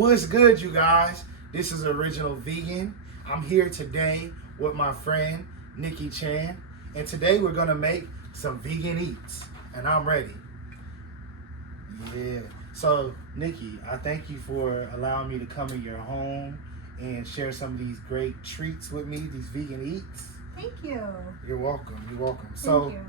What's good, you guys? This is Original Vegan. I'm here today with my friend Nikki Chan, and today we're gonna make some vegan eats, and I'm ready. Yeah. So, Nikki, I thank you for allowing me to come in your home and share some of these great treats with me, these vegan eats. Thank you. You're welcome. You're welcome. Thank you.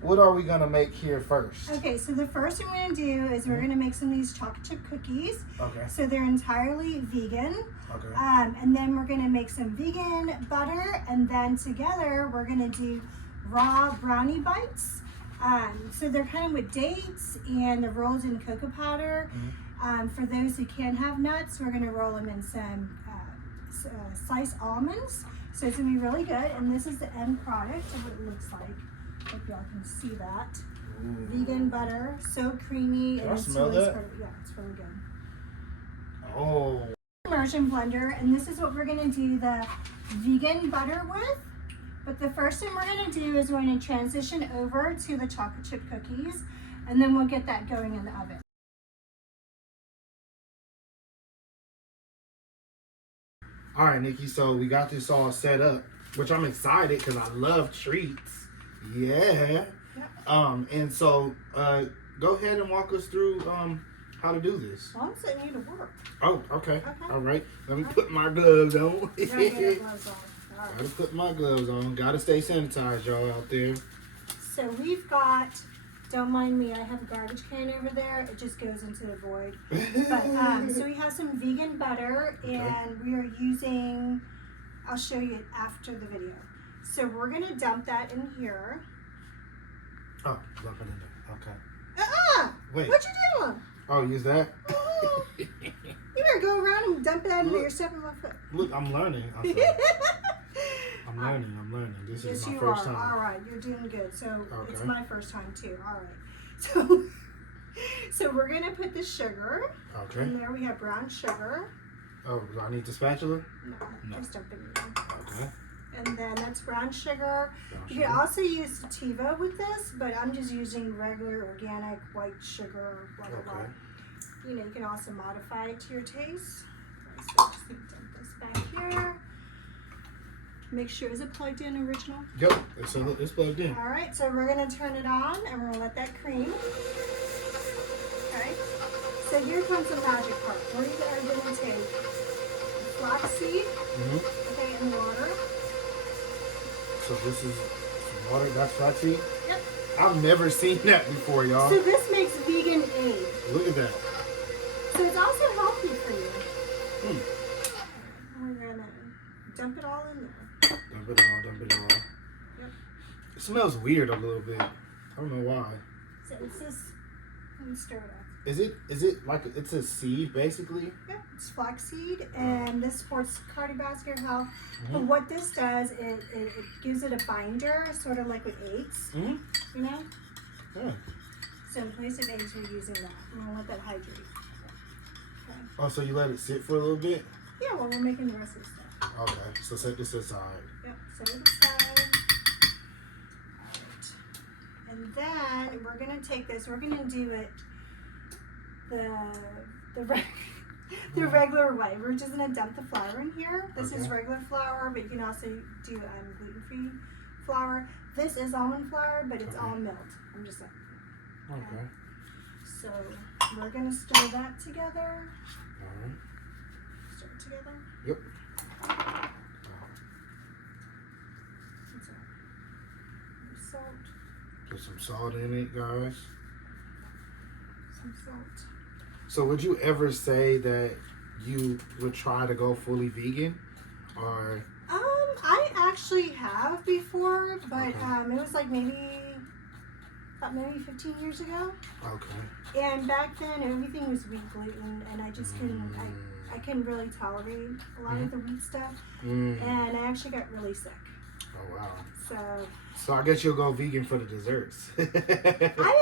What are we gonna make here first? Okay, so the first thing we're gonna do is we're gonna make some of these chocolate chip cookies. Okay. So they're entirely vegan. Okay. And then we're gonna make some vegan butter, and then together we're gonna do raw brownie bites. So they're kind of with dates, and they're rolled in cocoa powder. For those who can't have nuts, we're gonna roll them in some sliced almonds. So it's gonna be really good. And this is the end product of what it looks like. Hope y'all can see that. Ooh. Vegan butter, so creamy. Can and I smell that? Yeah, it's really good. Oh. Immersion blender, and this is what we're gonna do the vegan butter with. But the first thing we're gonna do is we're gonna transition over to the chocolate chip cookies, and then we'll get that going in the oven. All right, Nikki, so we got this all set up, which I'm excited because I love treats. Yeah. And so go ahead and walk us through how to do this. Well, I'm sending you to work. Oh, okay. Okay. All right. Let me put my gloves on. Gotta get your gloves on. All right. Gotta put my gloves on. Gotta stay sanitized, y'all out there. So we've got, don't mind me, I have a garbage can over there. It just goes into the void. But so we have some vegan butter, and we are using, I'll show you it after the video. So we're gonna dump that in here. Oh, dump it in there. Okay. Wait. What you doing? Oh, use that? You better go around and dump it out into your stepping my foot. Look, I'm learning. I'm learning. This is my first time. All right, you're doing good. So it's my first time too. All right. So we're gonna put the sugar. Okay. And there we have brown sugar. Oh, do I need the spatula? No. Just dump it in. Okay. And then that's brown sugar. Brown You sugar. can also use sativa with this, but I'm just using regular organic white sugar, blah, blah, blah. Okay. You know, you can also modify it to your taste. So just need to dump this back here. Make sure, is it plugged in original? Yep, it's plugged in. All right, so we're gonna turn it on and we're gonna let that cream. Okay, so here comes the magic part. We are gonna take flaxseed, okay, and water. So this is some water, that's flaxseed? Yep. I've never seen that before, y'all. So this makes vegan aid. Look at that. So it's also healthy for you. We're gonna dump it all in there. Dump it all. Yep. It smells weird a little bit. I don't know why. So it's just, let me stir it up. Is it like it's a seed basically? Yep, it's flaxseed, and this supports cardiovascular health. But what this does, it gives it a binder, sort of like with eggs. You know? Yeah. So in place of eggs, we're using that. We're gonna let that hydrate. Okay. Oh, so you let it sit for a little bit? Yeah, well, we're making the rest of the stuff. Okay, so set this aside. Yep, set it aside. Alright. And then we're gonna take this, we're gonna do it the regular way. We're just gonna dump the flour in here. This is regular flour, but you can also do gluten-free flour. This is almond flour, but it's all milk. I'm just saying. Okay. So we're gonna stir that together. Alright. Stir it together. Yep. What's that? Salt. Put some salt in it, guys. Some salt. So would you ever say that you would try to go fully vegan, or? I actually have before, but it was like maybe 15 years ago. Okay. And back then everything was wheat gluten, and I just couldn't. I couldn't really tolerate a lot of the wheat stuff, and I actually got really sick. Oh wow. So I guess you'll go vegan for the desserts. I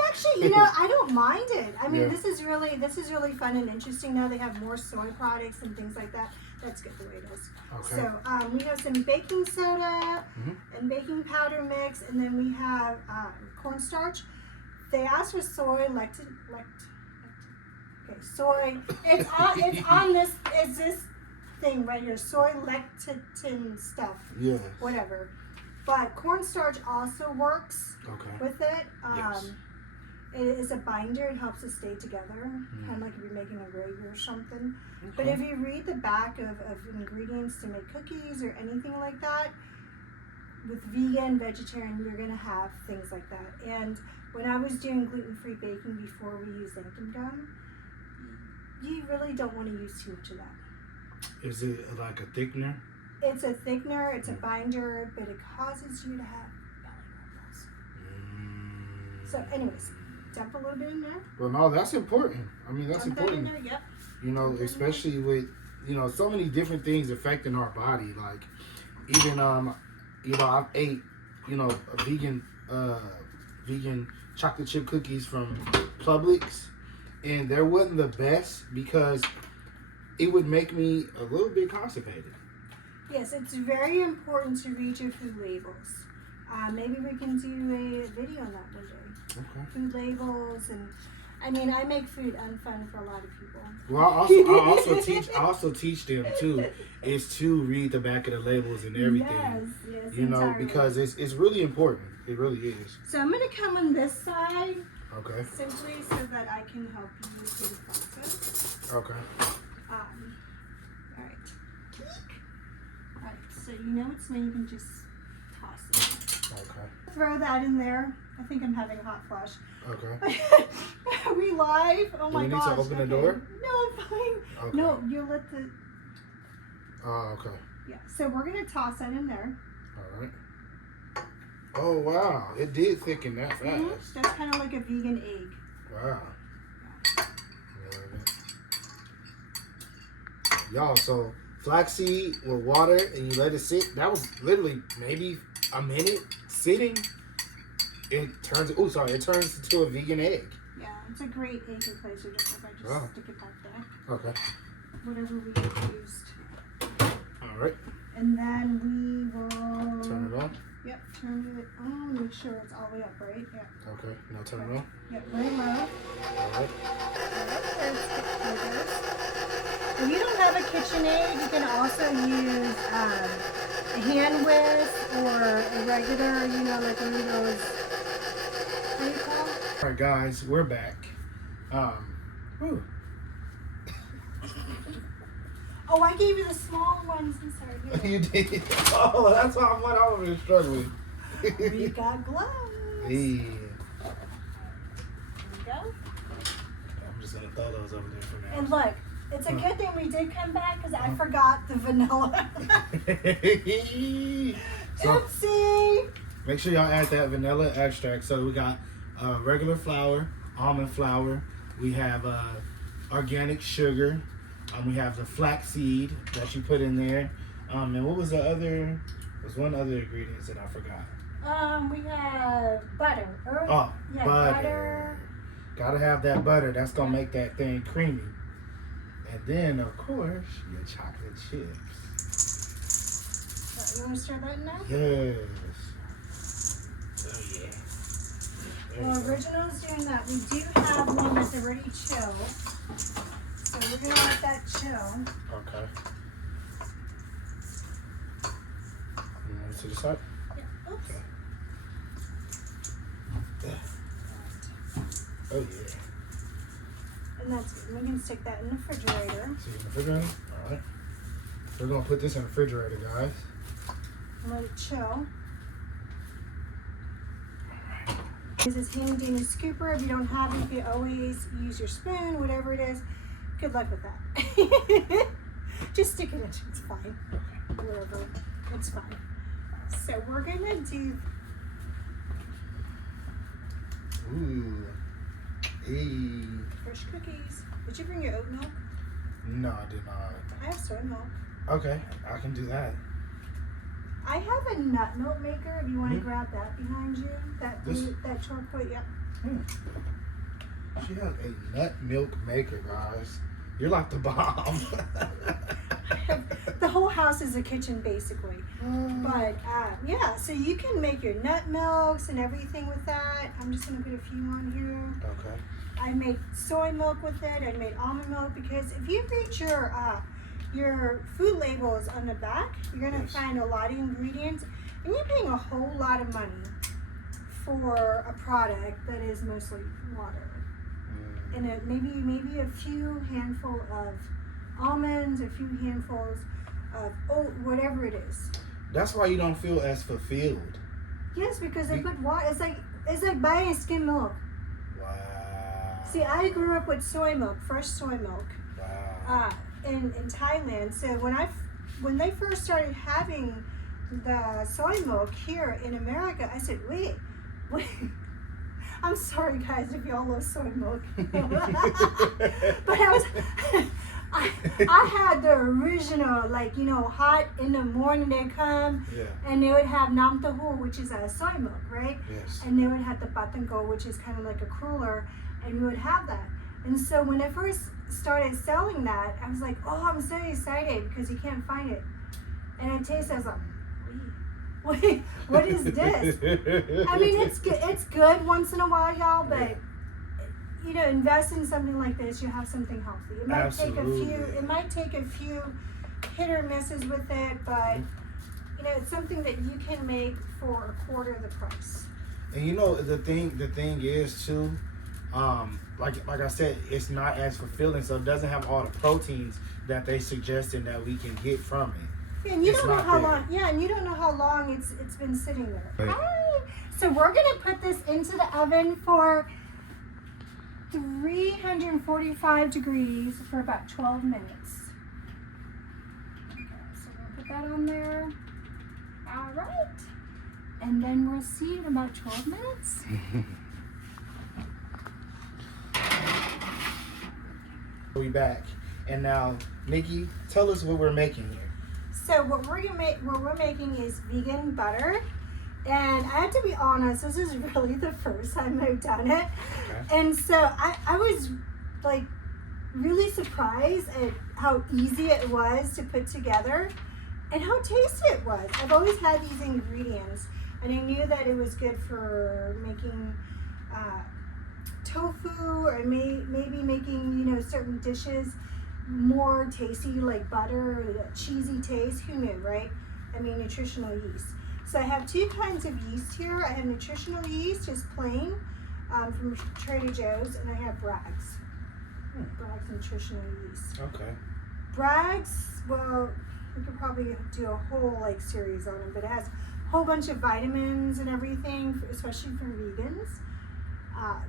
actually, I don't mind it. I mean, this is really fun and interesting. Now they have more soy products and things like that. That's good the way it is. Okay. So we have some baking soda and baking powder mix, and then we have cornstarch. They asked for soy, Okay, soy. It's on this. It's this thing right here. Soy lecithin stuff. Yes. Whatever. But cornstarch also works with it. Yes. It is a binder. It helps it stay together, kind of like if you're making a gravy or something. But if you read the back of ingredients to make cookies or anything like that, with vegan, vegetarian, you're going to have things like that. And when I was doing gluten-free baking before we used xanthan gum, you really don't want to use too much of that. Is it like a thickener? It's a thickener, it's a binder, but it causes you to have belly rumbles. So anyways, dump a little bit in there. Well, no, that's important. I mean, that's important. That in there, yep. You know, especially with, you know, so many different things affecting our body. Like, even, you know, I've ate, you know, a vegan chocolate chip cookies from Publix, and they wasn't the best because it would make me a little bit constipated. Yes, it's very important to read your food labels. Maybe we can do a video on that one day. Okay. Food labels, and I mean, I make food unfun for a lot of people. Well, I also teach them too, is to read the back of the labels and everything. Yes, you know, entirely. because it's really important. It really is. So I'm gonna come on this side. Okay. Simply so that I can help you through the process. Okay. All right. All right. So you know it's when you can just toss it. Okay. Throw that in there. I think I'm having a hot flush. Okay. Are we live? Oh my gosh. Do we need to open the door? No, I'm fine. Okay. No, you let the. Oh, okay. Yeah. So we're gonna toss that in there. All right. Oh wow! It did thicken that fast. That's kind of like a vegan egg. Wow. Y'all, so flaxseed with water and you let it sit. That was literally maybe a minute sitting. It turns into a vegan egg. Yeah, it's a great egg replacer. Just like I just stick it back there. Okay. Whatever we used. All right. And then we will Turn it on. Yep, turn it on. Make sure it's all the way up, right? Yep. Okay. Now turn it on. Yep, very low. All right. If you don't have a KitchenAid, you can also use a hand whisk or a regular, you know, like one of those. What do you call them? All right, guys, we're back. Whew. Oh, I gave you the small ones. I'm sorry. You did. Oh, that's why I'm over struggling. We got gloves. Yeah. There we go. I'm just gonna throw those over there for now. And look, it's a good thing we did come back because I forgot the vanilla. So, Oopsie. make sure y'all add that vanilla extract. So we got regular flour, almond flour. We have organic sugar. We have the flaxseed that you put in there. And what was the other? There's one other ingredient that I forgot. We have butter. Oh, yeah, butter. Gotta have that butter. That's gonna make that thing creamy. And then, of course, your chocolate chips. You want to stir that in now? Yes. Oh, yeah. There Well, you go. Original's doing that. We do have one that's already chilled. So we're going to let that chill. Okay. You want to the side? Yeah. Oops. Okay. Oh, yeah. And that's good. We can stick that in the refrigerator. See in the refrigerator? All right. We're going to put this in the refrigerator, guys. And let it chill. This is handy dandy scooper. If you don't have it, you can always use your spoon, whatever it is. Good luck with that. Just stick it in. It's fine. Whatever. It's fine. So we're going to do... Ooh. Hey. fresh cookies. Did you bring your oat milk? No, I did not. I have soy milk. Okay, I can do that. I have a nut milk maker if you want to grab that behind you. That charcoal, yep. She has a nut milk maker, guys. You're like the bomb. The whole house is a kitchen basically. But yeah, so you can make your nut milks and everything with that. I'm just going to put a few on here. Okay. I made soy milk with it. I made almond milk because if you read your food labels on the back, you're gonna find a lot of ingredients, and you're paying a whole lot of money for a product that is mostly water. And maybe a few handful of almonds, a few handfuls of oat, whatever it is. That's why you don't feel as fulfilled. Yes, because they put water. It's like buying skim milk. Wow. See, I grew up with soy milk, fresh soy milk. Wow. In Thailand. So when they first started having the soy milk here in America, I said, wait. I'm sorry, guys, if y'all love soy milk. But I had the original, like, you know, hot in the morning they come, and they would have nam tahu, which is a soy milk, right? Yes. And they would have the batango, which is kind of like a cooler, and you would have that. And so when I first started selling that, I was like, oh, I'm so excited because you can't find it. And it tasted, I was like, wait, what is this? I mean, it's good once in a while, y'all, but you know, invest in something like this, you have something healthy. It might take a few hit or misses with it, but you know, it's something that you can make for a quarter of the price. And you know, the thing is too, like I said, it's not as fulfilling, so it doesn't have all the proteins that they suggested that we can get from it. Yeah, and you don't know how long. Yeah, and you don't know how long it's been sitting there. Right. Hi. So we're gonna put this into the oven for 345 degrees for about 12 minutes. Okay, so we'll put that on there. All right, and then we'll see in about 12 minutes. We back, and now Nikki, tell us what we're making here. So what we're making is vegan butter, and I have to be honest, this is really the first time I've done it, and so I was like really surprised at how easy it was to put together, and how tasty it was. I've always had these ingredients, and I knew that it was good for making tofu, or maybe making, you know, certain dishes more tasty, like butter, or the cheesy taste. Who knew, right? I mean, nutritional yeast. So I have two kinds of yeast here. I have nutritional yeast, just plain, from Trader Joe's, and I have Bragg's. Bragg's nutritional yeast. Okay. Bragg's, well, we could probably do a whole like series on it, but it has a whole bunch of vitamins and everything, especially for vegans.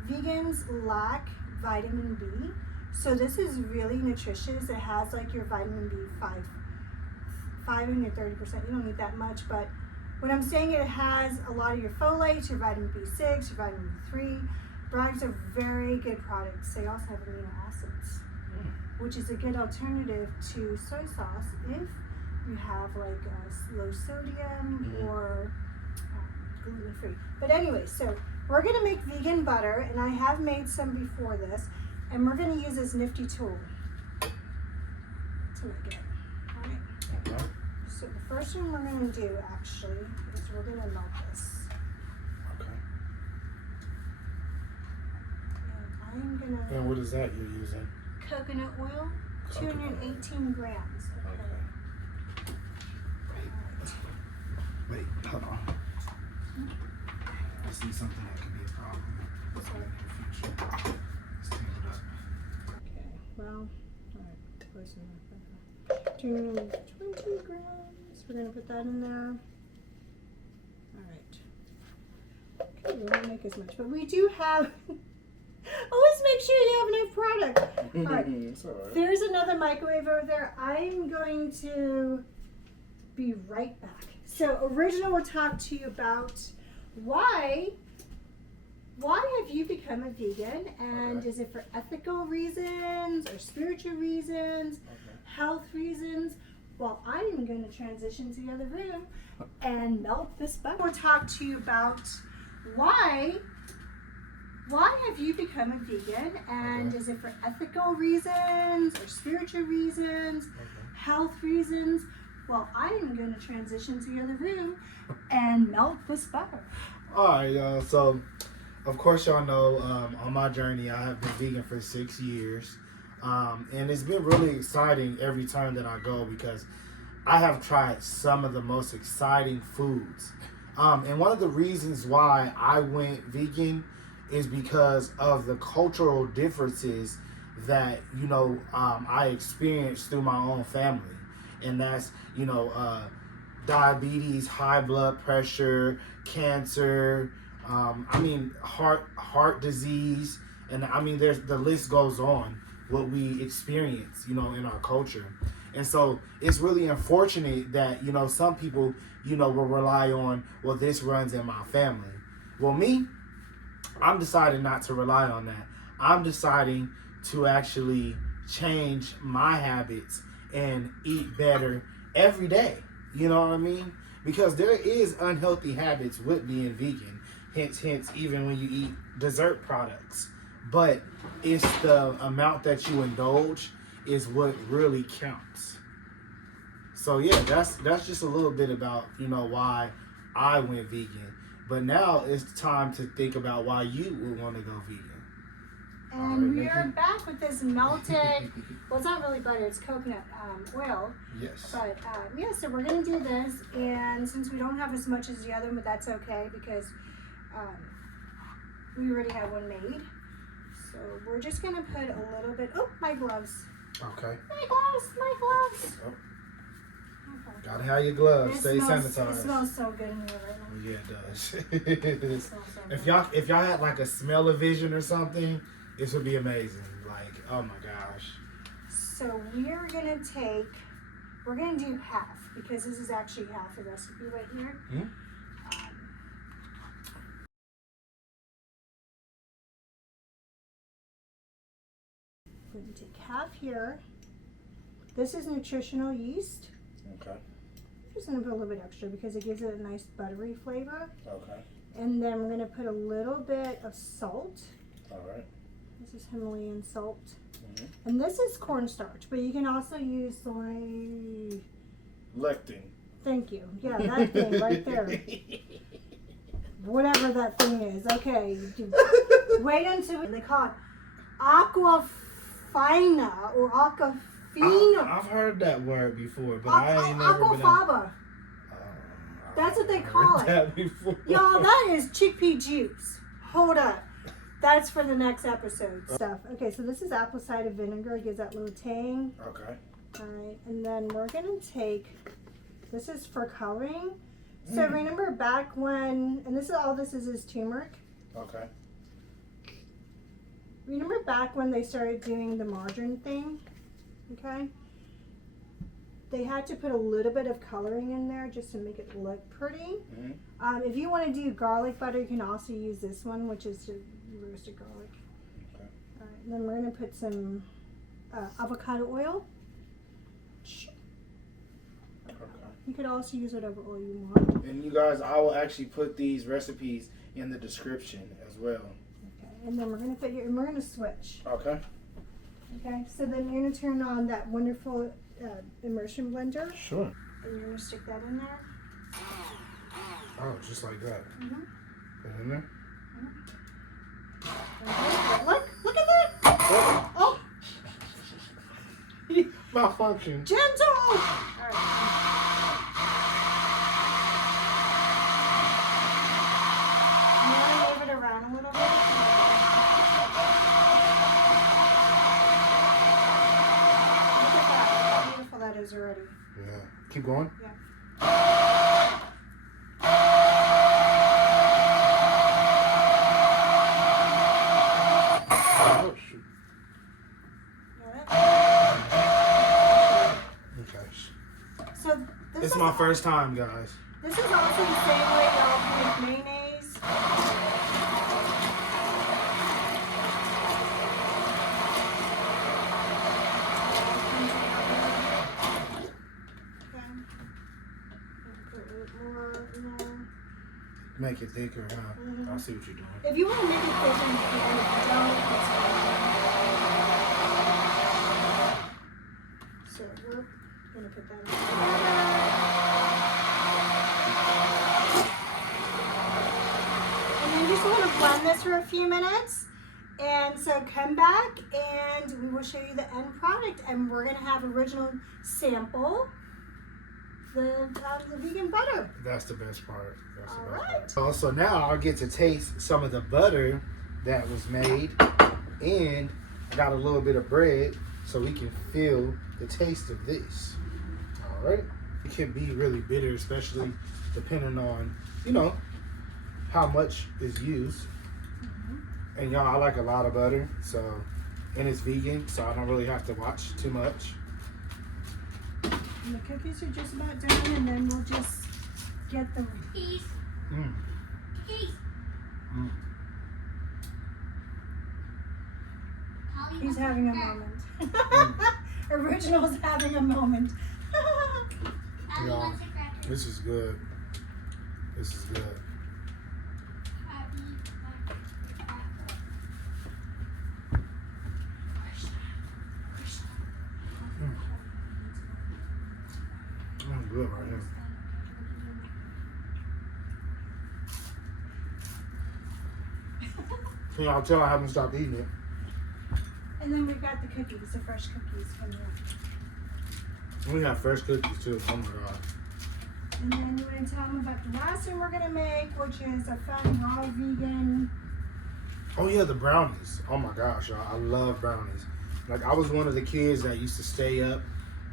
Vegans lack vitamin B. So this is really nutritious. It has like your vitamin B5 and your 30%. You don't need that much, but when I'm saying it has a lot of your folates, your vitamin B6, your vitamin B3. Bragg's are very good products. They also have amino acids, which is a good alternative to soy sauce if you have like a low sodium or gluten-free. But anyway, so we're gonna make vegan butter, and I have made some before this. And we're going to use this nifty tool to make it. All right. Okay. So the first thing we're going to do, actually, is we're going to melt this. Okay. And I'm going to... And what is that you're using? Coconut oil, 218 grams. Okay. Wait, hold on. I see something that could be a problem. Sorry. In the future. Well, all right, close enough. 220 grams. We're gonna put that in there. All right. Okay, we won't make as much, but we do have. Always make sure you have enough product. All right. It's all right. There's another microwave over there. I'm going to be right back. So, original will talk to you about why have you become a vegan, and is it for ethical reasons or spiritual reasons, health reasons? Well, I'm going to transition to the other room and melt this butter. We'll talk to you about why have you become a vegan, and is it for ethical reasons or spiritual reasons, health reasons? Well, I'm going to transition to the other room and melt this butter. All right, y'all. So of course, y'all know on my journey, I have been vegan for 6 years. And it's been really exciting every time that I go because I have tried some of the most exciting foods. And one of the reasons why I went vegan is because of the cultural differences that, I experienced through my own family. And that's, diabetes, high blood pressure, cancer, heart disease, and there's the list goes on what we experience, in our culture. And so it's really unfortunate that, some people, will rely on, well, this runs in my family. Well, me, I'm deciding not to rely on that. I'm deciding to actually change my habits and eat better every day. You know what I mean? Because there is unhealthy habits with being vegan. Hence, even when you eat dessert products. But it's the amount that you indulge is what really counts. So yeah, that's just a little bit about, why I went vegan. But now it's time to think about why you would want to go vegan. And we are back with this melted, well, it's not really butter, it's coconut oil. Yes. But yeah, so we're going to do this. And since we don't have as much as the other one, but that's okay because we already have one made. So we're just going to put a little bit, oh, my gloves. Okay. My gloves. Oh. Okay. Gotta have your gloves. Stay sanitized. It smells so good in here right now. Yeah, it does. If y'all had like a smell-o-vision or something, this would be amazing. Like, oh my gosh. So we're gonna do half because this is actually half the recipe right here. Hmm? We're gonna take half here. This is nutritional yeast. Okay. I'm just gonna put a little bit extra because it gives it a nice buttery flavor. Okay. And then we're gonna put a little bit of salt. All right. This is Himalayan salt. Mm-hmm. And this is cornstarch, but you can also use soy. Lectin. Thank you. Yeah, that thing right there. Whatever that thing is. Okay. Wait until they call it aquafina or aquafina. I've heard that word before, but I ain't never aquafaba. That's what they call it. Y'all, that is chickpea juice. Hold up. That's for the next episode stuff. Okay, so this is apple cider vinegar. It gives that little tang. Okay. All right, and then we're going to take, this is for coloring. So remember back when, and this is turmeric. Okay. Remember back when they started doing the margarine thing? Okay. They had to put a little bit of coloring in there just to make it look pretty. Mm-hmm. If you want to do garlic butter, you can also use this one, which is roasted garlic. Okay. All right, and then we're going to put some avocado oil. Okay. You could also use whatever oil you want. And you guys, I will actually put these recipes in the description as well. Okay, and then we're going to put here, and we're going to switch. Okay. Okay, so then you're going to turn on that wonderful immersion blender. Sure. And you're going to stick that in there. Oh, just like that. Mm-hmm. Put it in there. Okay. Look at that! Oh! Malfunction. Gentle! All right. You want to move it around a little bit? Look at that. Look how beautiful that is already. Yeah. Keep going. Yeah. Oh, shoot. Okay. So This is my first time, guys. This is also the same way y'all make mayonnaise. Okay. Put a little more in there. Make it thicker, huh? Mm-hmm. I see what you're doing. If you want to make it thicker, you can. If you don't, it's fine. So we're going to put that in. And then just want to blend this for a few minutes. And so come back and we will show you the end product. And we're gonna have Original sample the vegan butter. That's the best part. That's All the best right. part. So now I'll get to taste some of the butter that was made, and I got a little bit of bread so we can feel the taste of this. All right. It can be really bitter, especially depending on, you know, how much is used. And y'all, I like a lot of butter, so, and it's vegan, so I don't really have to watch too much. And the cookies are just about done, and then we'll just get the Cookies. Mm. Cookies. Mm. Holly He's wants having a burger. moment. Original's having a moment. Holly Y'all, wants a cracker. this is good. This is good. Holly wants a cracker. Mm, good right here. Can y'all tell I haven't stopped eating it? And then we've got the cookies, the fresh cookies from you. We have fresh cookies too. Oh my god. And then you want to tell them about the last one we're going to make, which is a fun raw vegan. Oh yeah, the brownies. Oh my gosh, y'all. I love brownies. Like, I was one of the kids that used to stay up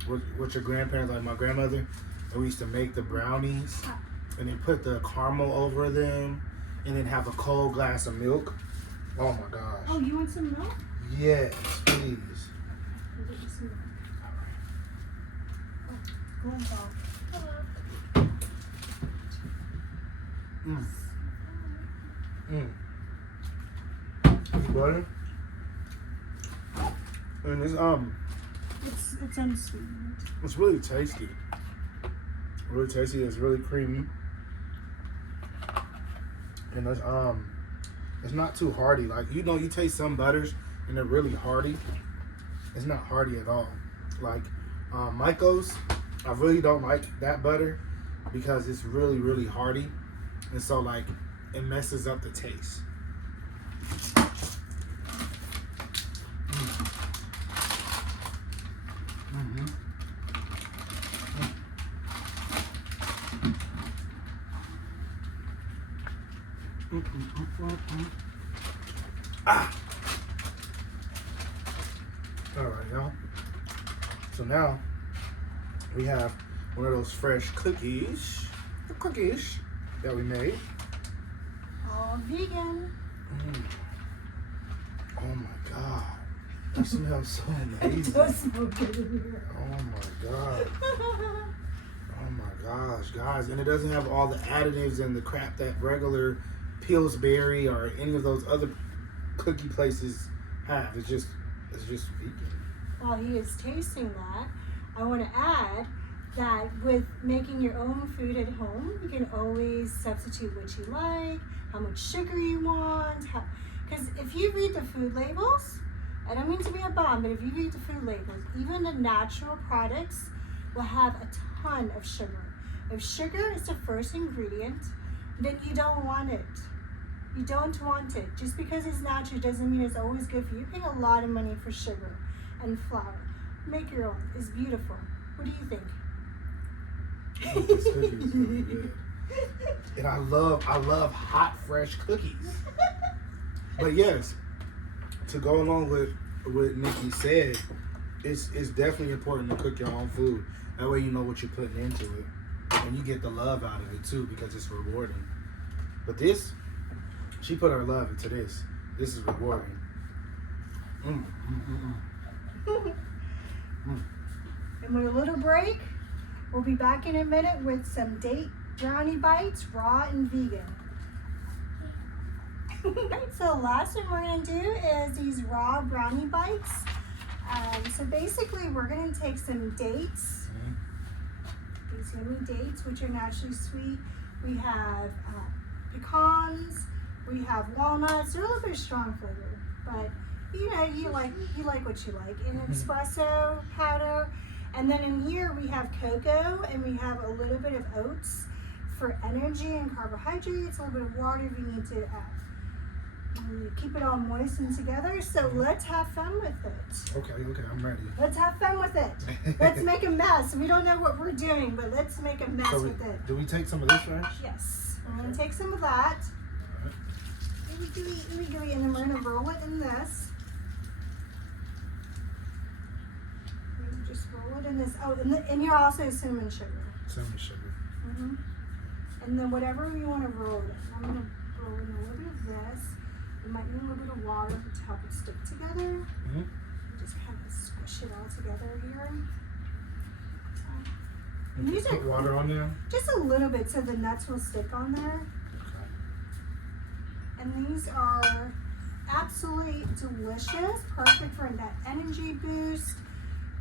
with your grandparents, like my grandmother, and we used to make the brownies and then put the caramel over them and then have a cold glass of milk. Oh my gosh. Oh, you want some milk? Yes, please. We'll get you some milk. Oh, gloves off. Mm. It's butter. And It's unsweetened. it's really tasty. Really tasty. It's really creamy. And it's not too hearty. Like, you know, you taste some butters and they're really hearty. It's not hearty at all. Like Michael's, I really don't like that butter because it's really, really hearty. And so, like, it messes up the taste. Mm-hmm. Ah! All right, y'all. So now we have one of those fresh cookies, the cookies that we made. All vegan. Oh my god, that smells so It amazing. does smell good in here. Oh my god. Oh my gosh, guys. And it doesn't have all the additives and the crap that regular Pillsbury or any of those other cookie places have. It's just vegan. While he is tasting that, I want to add that with making your own food at home, you can always substitute what you like, how much sugar you want. Because if you read the food labels, I don't mean to be a bum, but if you read the food labels, even the natural products will have a ton of sugar. If sugar is the first ingredient, then you don't want it. You don't want it. Just because it's natural doesn't mean it's always good for you. You're paying a lot of money for sugar and flour. Make your own. It's beautiful. What do you think? Oh, this cookie is really good. And I love hot, fresh cookies. But yes, to go along with what Nikki said, it's definitely important to cook your own food. That way you know what you're putting into it. And you get the love out of it too, because it's rewarding. But this, she put her love into this. This is rewarding. And with a little break, we'll be back in a minute with some date brownie bites, raw and vegan. Right, so the last one we're going to do is these raw brownie bites. So basically we're going to take some dates, these yummy dates, which are naturally sweet. We have pecans, we have walnuts. They're a little bit strong flavor, but you know, you like what you like. And espresso powder, and then in here we have cocoa, and we have a little bit of oats for energy and carbohydrates, a little bit of water if you need to add. Keep it all moist and together. So let's have fun with it. Okay, I'm ready. Let's have fun with it. Let's make a mess. We don't know what we're doing, but let's make a mess with it. Do we take some of this trash? Yes. We're going to take some of that. Alright. Ooey gooey, and then we're going to roll it in this. And just roll it in this. Oh, and you're also cinnamon sugar. Cinnamon sugar. Mm-hmm. And then whatever you want to roll it in. I'm going to roll in a little bit of this. You might need a little bit of water to help it stick together. Mm-hmm. Just kind of squish it all together here. You put water on there? Just a little bit so the nuts will stick on there. Okay. And these are absolutely delicious, perfect for that energy boost.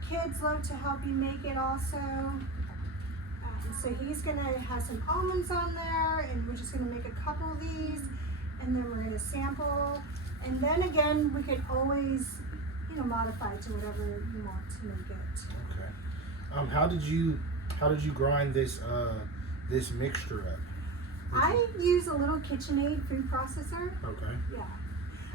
Kids love to help you make it also. So he's gonna have some almonds on there, and we're just gonna make a couple of these, and then we're gonna sample. And then again, we could always, modify it to whatever you want to make it. Okay. How did you grind this this mixture up? I use a little KitchenAid food processor. Okay. Yeah.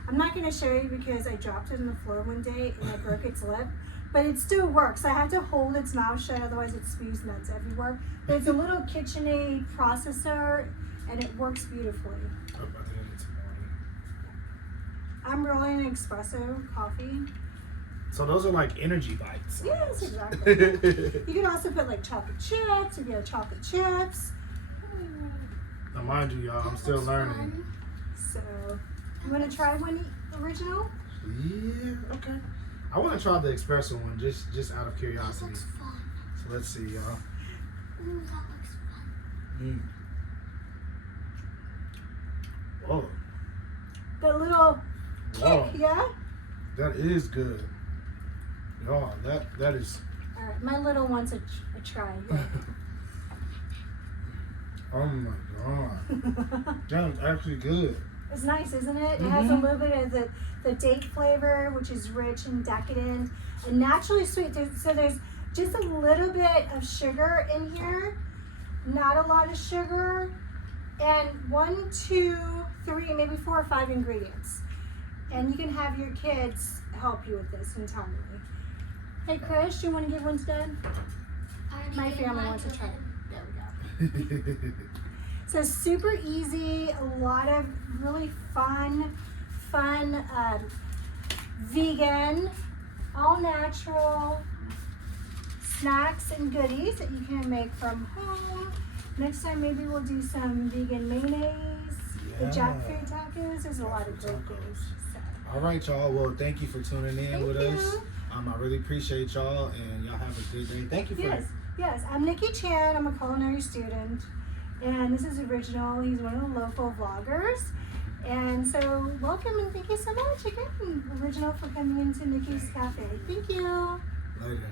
I'm not going to show you because I dropped it on the floor one day and I broke its lip. But it still works. I have to hold its mouth shut, otherwise it spews nuts everywhere. But it's a little KitchenAid processor and it works beautifully. Oh, I think I need some more. I'm rolling an espresso coffee. So those are like energy bites. Yes, exactly. You can also put like chocolate chips if you have chocolate chips. Now mind you, y'all, I'm still learning. So, you want to try one original? Yeah, okay. I want to try the espresso one just out of curiosity. Looks fun. So let's see, y'all. Ooh, that looks fun. Whoa. The little Wow. kick, yeah? That is good. Y'all, that is. All right, my little one's a try. Yeah. Oh my god. That is actually good. It's nice, isn't it? It has a little bit of the date flavor, which is rich and decadent and naturally sweet. So there's just a little bit of sugar in here, not a lot of sugar, and 1, 2, 3, maybe 4 or 5 ingredients. And you can have your kids help you with this entirely. Hey, Chris, do you want to give one to Dad? My family wants to try it. There we go. So super easy, a lot of really fun, vegan, all natural snacks and goodies that you can make from home. Next time maybe we'll do some vegan mayonnaise, the jackfruit tacos. There's a lot of great things. So. All right, y'all. Well, thank you for tuning in with us. I really appreciate y'all, and y'all have a good day. Thank you for Yes, I'm Nikki Chan. I'm a culinary student, and this is Original. He's one of the local vloggers. And so welcome and thank you so much again, Original, for coming into Nikki's Cafe. Thank you. Later.